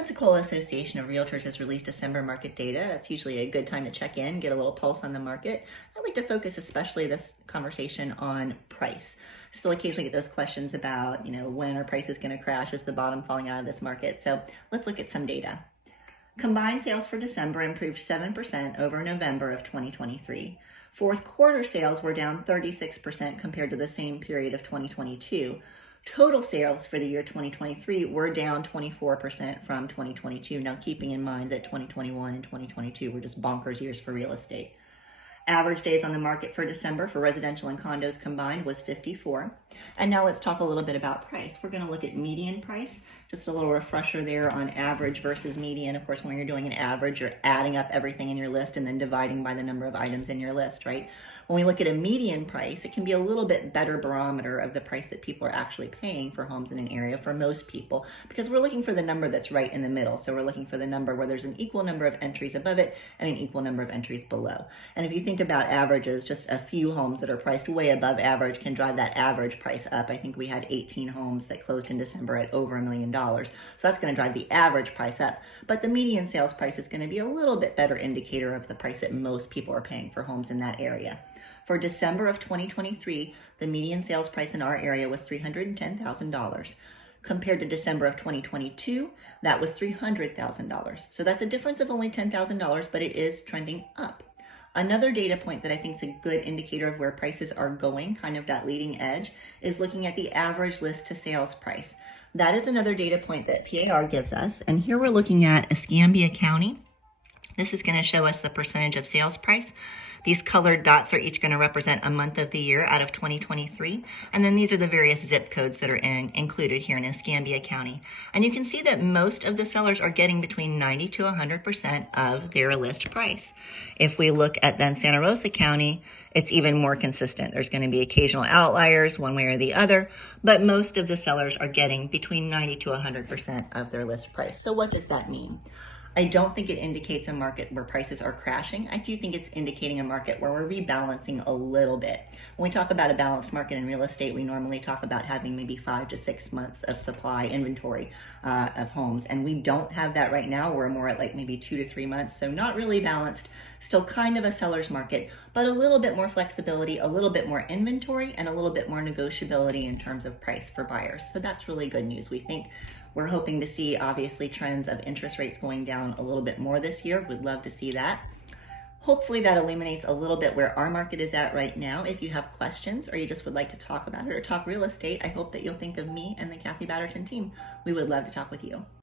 Pensacola Association of Realtors has released December market data. It's usually a good time to check in, get a little pulse on the market. I'd like to focus especially this conversation on price. Still occasionally get those questions about, when are prices going to crash? Is the bottom falling out of this market? So let's look at some data. Combined sales for December improved 7% over November of 2023. Fourth quarter sales were down 36% compared to the same period of 2022. Total sales for the year 2023 were down 24% from 2022. Now, keeping in mind that 2021 and 2022 were just bonkers years for real estate. Average days on the market for December for residential and condos combined was 54. And now let's talk a little bit about price. We're going to look at median price, just a little refresher there on average versus median. Of course, when you're doing an average, you're adding up everything in your list and then dividing by the number of items in your list, right? When we look at a median price, it can be a little bit better barometer of the price that people are actually paying for homes in an area for most people, because we're looking for the number that's right in the middle. So we're looking for the number where there's an equal number of entries above it and an equal number of entries below. And if you think about averages, just a few homes that are priced way above average can drive that average price up. I think we had 18 homes that closed in December at over $1 million. So that's going to drive the average price up. But the median sales price is going to be a little bit better indicator of the price that most people are paying for homes in that area. For December of 2023, the median sales price in our area was $310,000. Compared to December of 2022, that was $300,000. So that's a difference of only $10,000, but it is trending up. Another data point that I think is a good indicator of where prices are going, kind of that leading edge, is looking at the average list to sales price. That is another data point that PAR gives us. And here we're looking at Escambia County. This is going to show us the percentage of sales price. These colored dots are each going to represent a month of the year out of 2023. And then these are the various zip codes that are included here in Escambia County. And you can see that most of the sellers are getting between 90 to 100% of their list price. If we look at then Santa Rosa County, it's even more consistent. There's going to be occasional outliers one way or the other, but most of the sellers are getting between 90 to 100% of their list price. So what does that mean? I don't think it indicates a market where prices are crashing. I do think it's indicating a market where we're rebalancing a little bit. When we talk about a balanced market in real estate, we normally talk about having maybe 5 to 6 months of supply inventory of homes. And we don't have that right now. We're more at like maybe 2 to 3 months. So not really balanced, still kind of a seller's market, but a little bit more flexibility, a little bit more inventory, and a little bit more negotiability in terms of price for buyers. So that's really good news, we think. We're hoping to see, obviously, trends of interest rates going down a little bit more this year. We'd love to see that. Hopefully that illuminates a little bit where our market is at right now. If you have questions or you just would like to talk about it or talk real estate, I hope that you'll think of me and the Kathy Batterton team. We would love to talk with you.